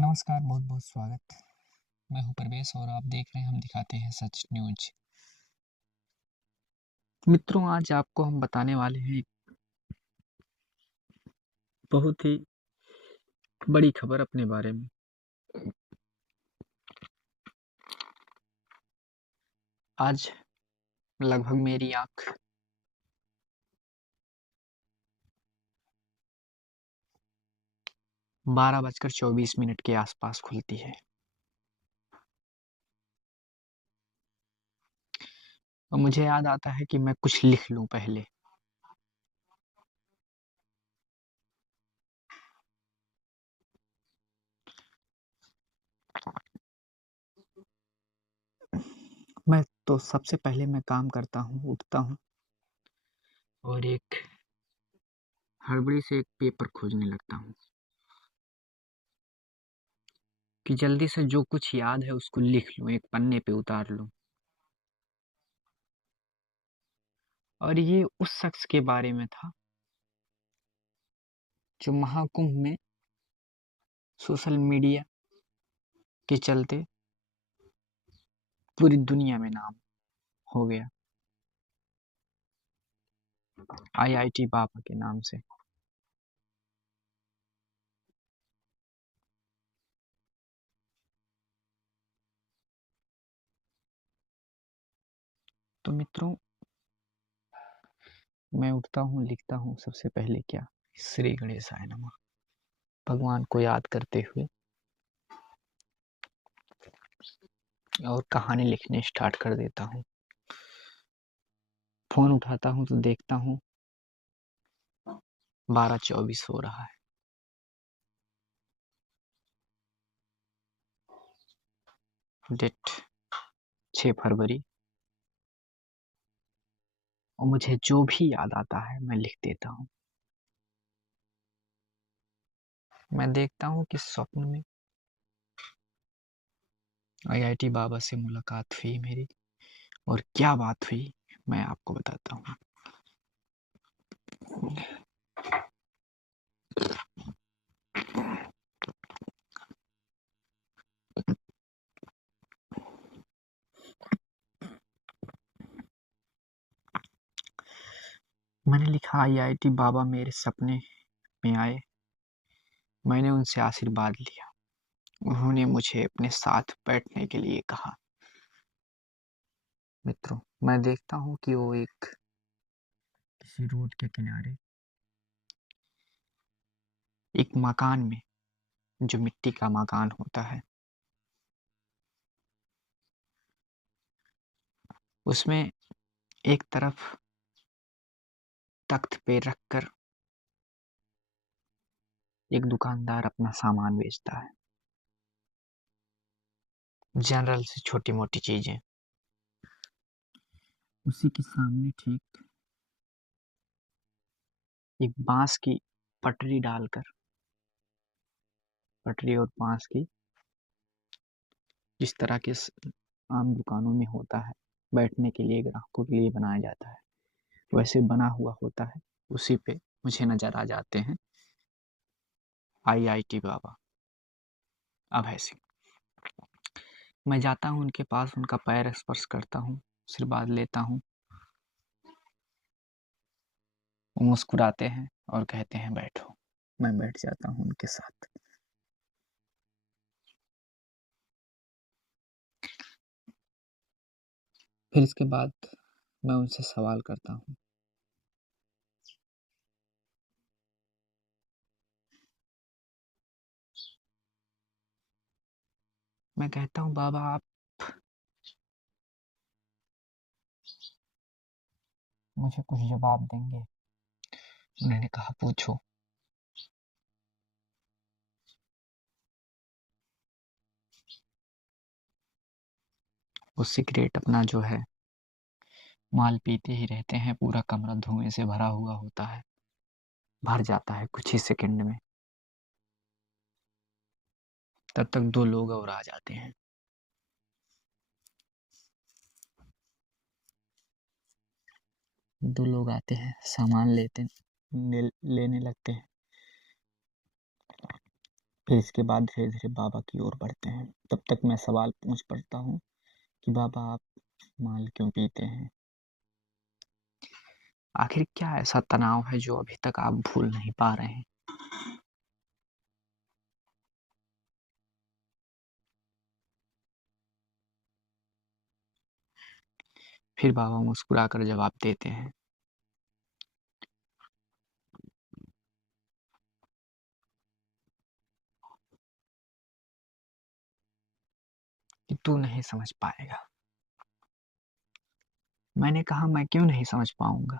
नमस्कार, बहुत बहुत स्वागत। मैं हूं प्रवेश और आप देख रहे हैं हम दिखाते हैं सच न्यूज। मित्रों, आज आपको हम बताने वाले हैं एक बहुत ही बड़ी खबर अपने बारे में। आज लगभग मेरी आंख 12:24 के आसपास खुलती है और मुझे याद आता है कि मैं कुछ लिख लूं पहले। मैं तो सबसे पहले मैं काम करता हूँ, उठता हूँ और एक हड़बड़ी से एक पेपर खोजने लगता हूँ कि जल्दी से जो कुछ याद है उसको लिख लूं, एक पन्ने पे उतार लूं। और ये उस शख्स के बारे में था जो महाकुंभ में सोशल मीडिया के चलते पूरी दुनिया में नाम हो गया, आईआईटी बाबा के नाम से। तो मित्रों, मैं उठता हूँ, लिखता हूँ सबसे पहले क्या, श्री गणेशाय नमः, भगवान को याद करते हुए और कहानी लिखने स्टार्ट कर देता हूँ। फोन उठाता हूँ तो देखता हूँ 12:24 हो रहा है। डेट 6 फरवरी। और मुझे जो भी याद आता है मैं लिख देता हूँ। मैं देखता हूँ कि स्वप्न में आईआईटी बाबा से मुलाकात हुई मेरी, और क्या बात हुई मैं आपको बताता हूँ। मैंने लिखा, आईआईटी बाबा मेरे सपने में आए, मैंने उनसे आशीर्वाद लिया, उन्होंने मुझे अपने साथ बैठने के लिए कहा। मित्रों, मैं देखता हूँ कि वो एक किसी रोड के किनारे एक मकान में, जो मिट्टी का मकान होता है, उसमें एक तरफ तख्त पे रखकर एक दुकानदार अपना सामान बेचता है, जनरल से छोटी मोटी चीजें। उसी के सामने ठीक एक बांस की पटरी डालकर, पटरी और बांस की, जिस तरह के आम दुकानों में होता है, बैठने के लिए ग्राहकों के लिए बनाया जाता है, वैसे बना हुआ होता है। उसी पे मुझे नजर आ जाते हैं आईआईटी बाबा अभय सिंह। मैं जाता हूँ उनके पास, उनका पैर स्पर्श करता हूँ, आशीर्वाद लेता हूँ। वो मुस्कुराते हैं और कहते हैं बैठो। मैं बैठ जाता हूँ उनके साथ। फिर इसके बाद मैं उनसे सवाल करता हूँ। मैं कहता हूँ, बाबा आप मुझे कुछ जवाब देंगे? उन्होंने कहा, पूछो। वो सिगरेट अपना जो है माल पीते ही रहते हैं, पूरा कमरा धुएं से भरा हुआ होता है, भर जाता है कुछ ही सेकंड में। तब तक 2 लोग और आ जाते हैं। दो लोग आते हैं, सामान लेने लगते हैं। फिर इसके बाद धीरे-धीरे बाबा की ओर बढ़ते हैं। तब तक मैं सवाल पूछ पड़ता हूँ कि बाबा आप माल क्यों पीते हैं? आखिर क्या ऐसा तनाव है जो अभी तक आप भूल नहीं पा रहे हैं? फिर बाबा मुस्कुराकर जवाब देते हैं कि तू नहीं समझ पाएगा। मैंने कहा मैं क्यों नहीं समझ पाऊँगा?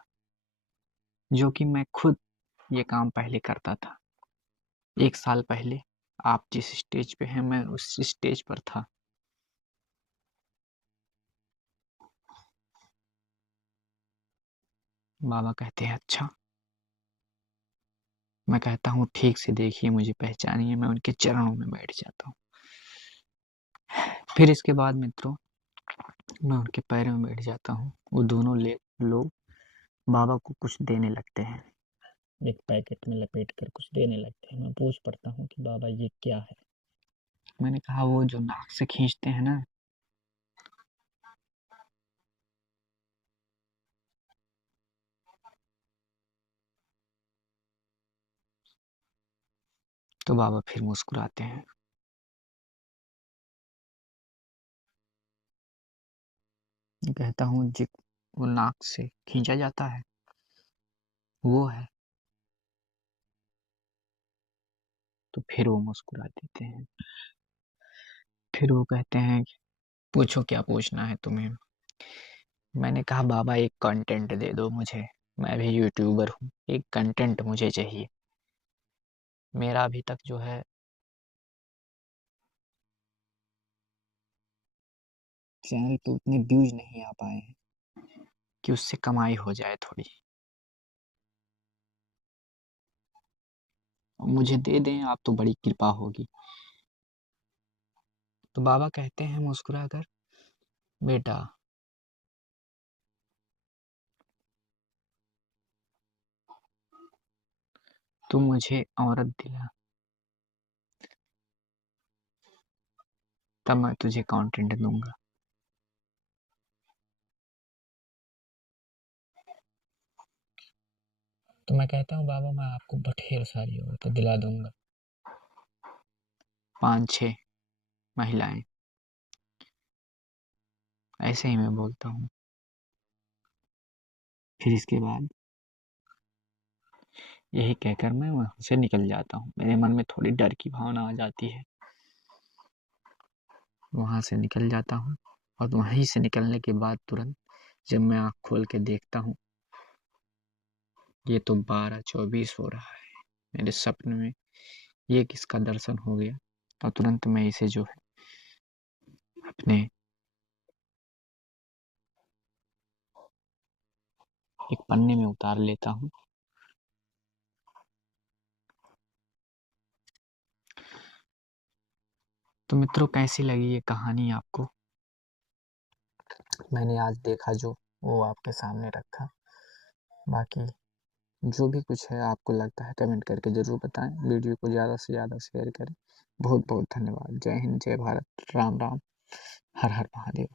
जो कि मैं खुद ये काम पहले करता था। 1 साल पहले आप जिस स्टेज पे हैं मैं उस स्टेज पर था। बाबा कहते हैं अच्छा। मैं कहता हूँ ठीक से देखिए मुझे पहचानिए, मैं उनके चरणों में बैठ जाता हूँ। फिर इसके बाद मित्रों मैं उनके पैरों में बैठ जाता हूँ। वो दोनों लोग बाबा को कुछ देने लगते हैं। एक पैकेट में लपेट कर कुछ देने लगते हैं। मैं पूछ पड़ता हूँ कि बाबा ये क्या है? मैंने कहा वो जो नाक से खींचते हैं ना। तो बाबा फिर मुस्कुराते हैं। मैं कहता हूँ जी वो नाक से खींचा जाता है वो है। तो फिर वो मुस्कुरा देते हैं। फिर वो कहते हैं पूछो क्या पूछना है तुम्हें? मैंने कहा बाबा एक कंटेंट दे दो मुझे। मैं भी यूट्यूबर हूँ, एक कंटेंट मुझे चाहिए। मेरा अभी तक जो है चैनल पे उतने व्यूज नहीं आ पाए हैं कि उससे कमाई हो जाए थोड़ी। और मुझे दे दें आप तो बड़ी कृपा होगी। तो बाबा कहते हैं मुस्कुरा कर बेटा तू मुझे औरत दिला तब मैं तुझे कंटेंट दूंगा। तो मैं कहता हूँ बाबा मैं आपको ढेर सारी औरतें दिला दूंगा। 5-6 महिलाएं। ऐसे ही मैं बोलता हूँ। फिर इसके बाद यही कहकर मैं वहां से निकल जाता हूँ। मेरे मन में थोड़ी डर की भावना आ जाती है। वहां से निकल जाता हूँ और वहीं से निकलने के बाद तुरंत जब मैं आँख खोल के देखता हूँ ये तो 12:24 हो रहा है। मेरे सपने में ये किसका दर्शन हो गया? और तुरंत मैं इसे जो है अपने एक पन्ने में उतार लेता हूँ। तो मित्रों कैसी लगी ये कहानी आपको? मैंने आज देखा जो वो आपके सामने रखा। बाकी जो भी कुछ है आपको लगता है कमेंट करके ज़रूर बताएं। वीडियो को ज़्यादा से ज़्यादा शेयर करें। बहुत बहुत धन्यवाद। जय हिंद, जय भारत, राम राम, हर हर महादेव।